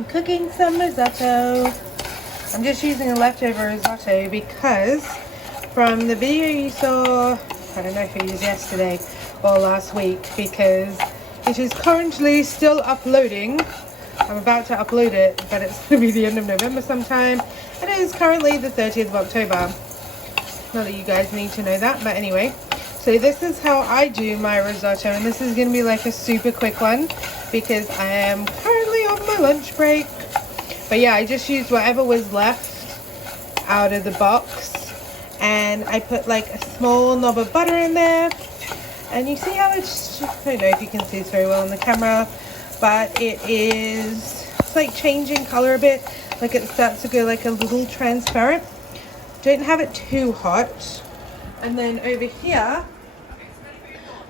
I'm cooking some risotto. I'm just using a leftover risotto because from the video you saw, I don't know if it was yesterday or last week, because it is currently still uploading. I'm about to upload it, but it's going to be the end of November sometime. And it is currently the 30th of October. Not that you guys need to know that, but anyway. So this is how I do my risotto, and this is going to be like a super quick one because I am currently on my lunch break. But yeah, I just used whatever was left out of the box, and I put like a small knob of butter in there. And you see how it's, I don't know if you can see this very well on the camera, but it's like changing color a bit. Like it starts to go like a little transparent. Don't have it too hot. And then over here,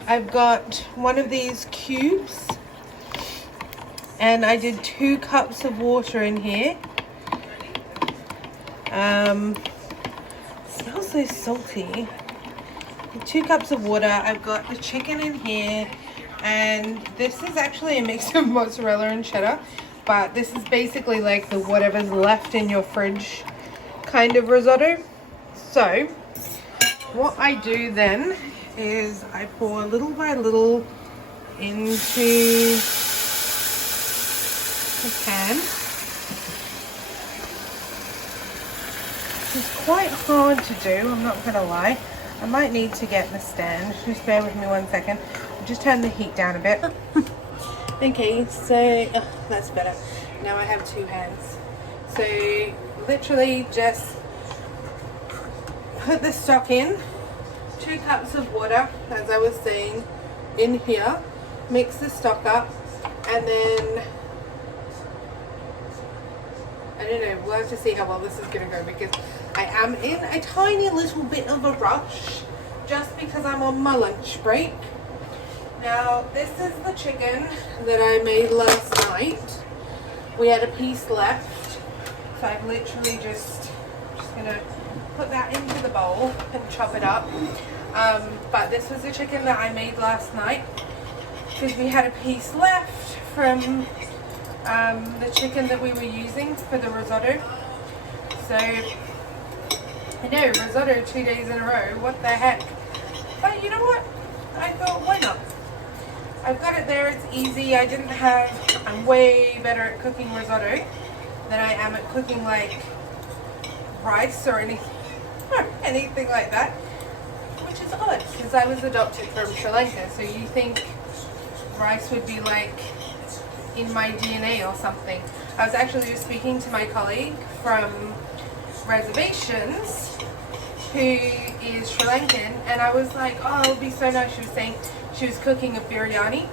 I've got one of these cubes. And I did 2 cups of water in here. It smells so salty. 2 cups of water. I've got the chicken in here. And this is actually a mix of mozzarella and cheddar. But this is basically like the whatever's left in your fridge kind of risotto. So what I do then is I pour little by little into the pan. It's quite hard to do, I'm not gonna lie. I might need to get the stand. Just bear with me 1 second. I'll just turn the heat down a bit. Okay, so that's better. Now I have 2 hands. So literally just put the stock in, 2 cups of water, as I was saying, in here. Mix the stock up, and then I don't know, we'll have to see how well this is going to go because I am in a tiny little bit of a rush just because I'm on my lunch break. Now, this is the chicken that I made last night. We had a piece left, so I'm literally just going to put that into the bowl and chop it up. But this was the chicken that I made last night because we had a piece left from the chicken that we were using for the risotto. So, I know, risotto 2 days in a row, what the heck. But you know what? I thought, why not? I've got it there, it's easy. I'm way better at cooking risotto than I am at cooking like rice or anything like that. Which is odd, because I was adopted from Sri Lanka, so you think rice would be like in my DNA or something. I was actually just speaking to my colleague from Reservations who is Sri Lankan, and I was like, oh, it would be so nice. She was saying she was cooking a biryani,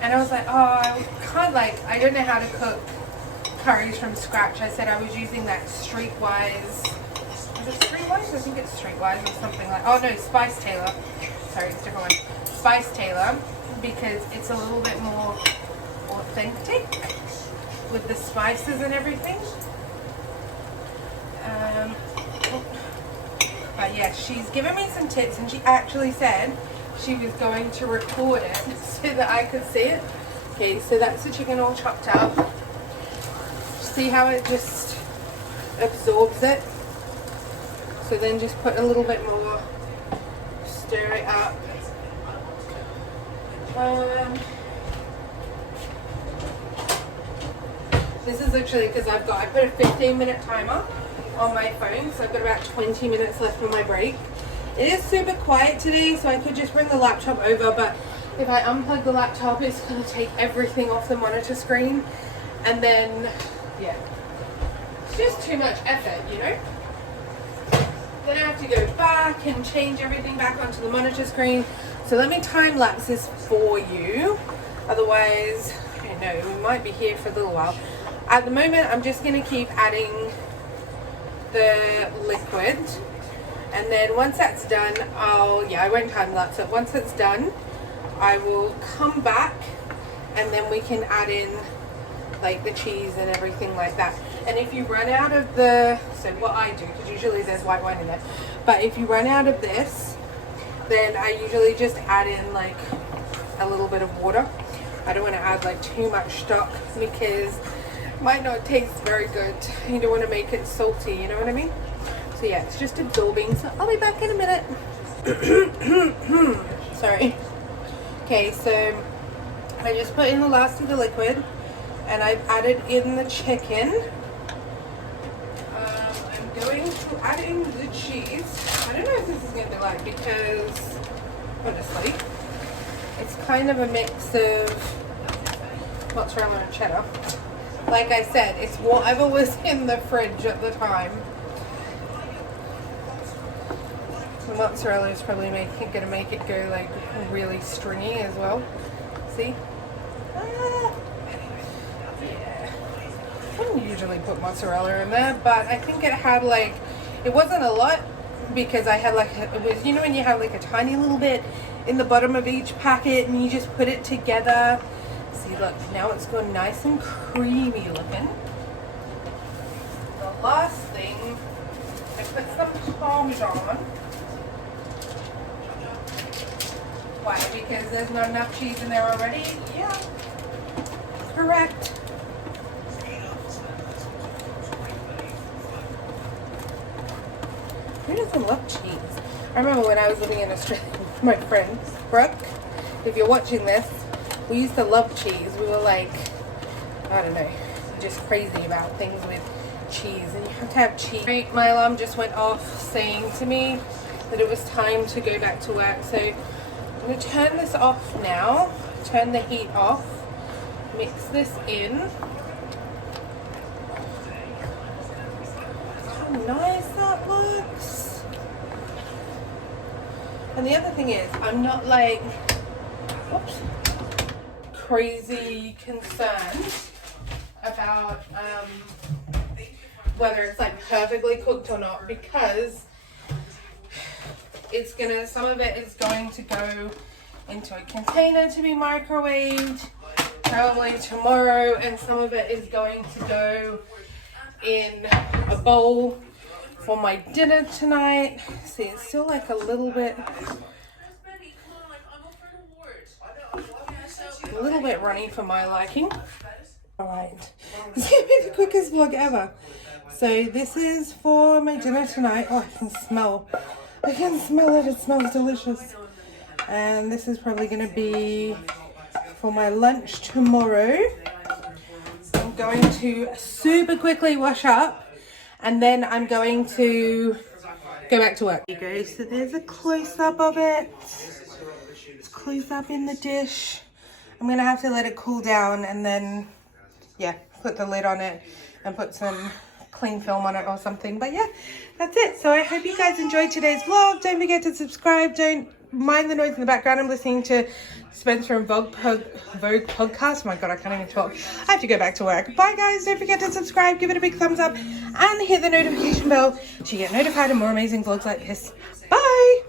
and I was like, oh, I don't know how to cook curries from scratch. I said I was using that Streetwise, is it Streetwise? I think it's Streetwise or something like, oh no, Spice Tailor. Sorry, it's a different one. Spice Tailor, because it's a little bit more authentic with the spices and everything. But yeah, she's given me some tips, and she actually said she was going to record it so that I could see it. Okay, so that's the chicken all chopped up. See how it just absorbs it? So then just put a little bit more, stir it up. This is literally because I put a 15-minute timer on my phone, so I've got about 20 minutes left on my break. It is super quiet today, so I could just bring the laptop over, but if I unplug the laptop, it's going to take everything off the monitor screen, and then, yeah, it's just too much effort, you know? Then I have to go back and change everything back onto the monitor screen. So let me time lapse this for you. Otherwise, I don't know, we might be here for a little while. At the moment, I'm just going to keep adding the liquid. And then once that's done, I won't time lapse it. Once it's done, I will come back and then we can add in like the cheese and everything like that. And if you run out of so what I do, because usually there's white wine in it, but if you run out of this, then I usually just add in like a little bit of water. I don't want to add like too much stock because might not taste very good. You don't want to make it salty, you know what I mean? So yeah, it's just absorbing. So I'll be back in a minute. Sorry. Okay, so I just put in the last of the liquid and I've added in the chicken. I'm going to add in the cheese. I don't know if this is going to be like, because honestly, it's kind of a mix of mozzarella and cheddar. Like I said, it's whatever was in the fridge at the time. The mozzarella is probably gonna make it go like really stringy as well. See? Yeah. I don't usually put mozzarella in there, but I think it had like, it wasn't a lot because I had like, it was, you know when you have like a tiny little bit in the bottom of each packet and you just put it together. See, look, now it's gone nice and creamy looking. The last thing, I put some Parmesan. Why? Because there's not enough cheese in there already? Yeah. Correct. Who doesn't love cheese? I remember when I was living in Australia with my friend, Brooke, if you're watching this, we used to love cheese. We were like, I don't know, just crazy about things with cheese. And you have to have cheese. My alarm just went off saying to me that it was time to go back to work. So I'm going to turn this off now. Turn the heat off. Mix this in. How nice that looks. And the other thing is, I'm not like, whoops, crazy concerned about whether it's like perfectly cooked or not, because it's gonna, some of it is going to go into a container to be microwaved probably tomorrow, and some of it is going to go in a bowl for my dinner tonight. See, it's still like a little bit runny for my liking. Alright, this is gonna be the quickest vlog ever. So this is for my dinner tonight. Oh, I can smell it, it smells delicious. And this is probably gonna be for my lunch tomorrow. I'm going to super quickly wash up and then I'm going to go back to work. There you go, so there's a close-up of it. It's close up in the dish. I'm gonna have to let it cool down and then, yeah, put the lid on it and put some cling film on it or something. But yeah, that's it. So I hope you guys enjoyed today's vlog. Don't forget to subscribe. Don't mind the noise in the background. I'm listening to Spencer and Vogue podcast. Oh my god, I can't even talk. I have to go back to work. Bye guys. Don't forget to subscribe, give it a big thumbs up, and hit the notification bell to get notified of more amazing vlogs like this. Bye.